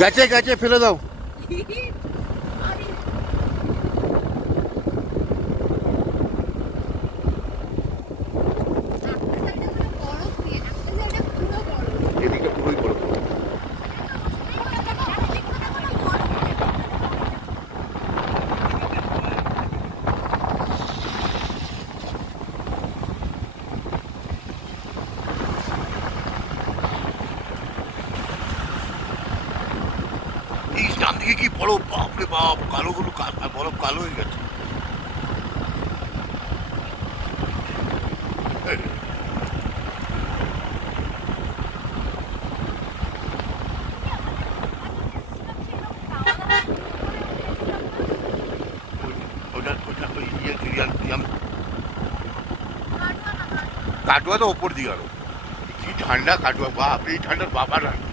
গেছে গেছে, ফেলে দাও। এদিকে পুরোই বরফ। এই ডান দিকে কি বরফ, বাপরে বাপ, কালো গুলো বরফ কালো হয়ে গেছে। কাটুয়া তো ওপর দিকে আরো কি ঠান্ডা, কাটুয়া বাপ, এই ঠান্ডার বাবা ঠান্ডা।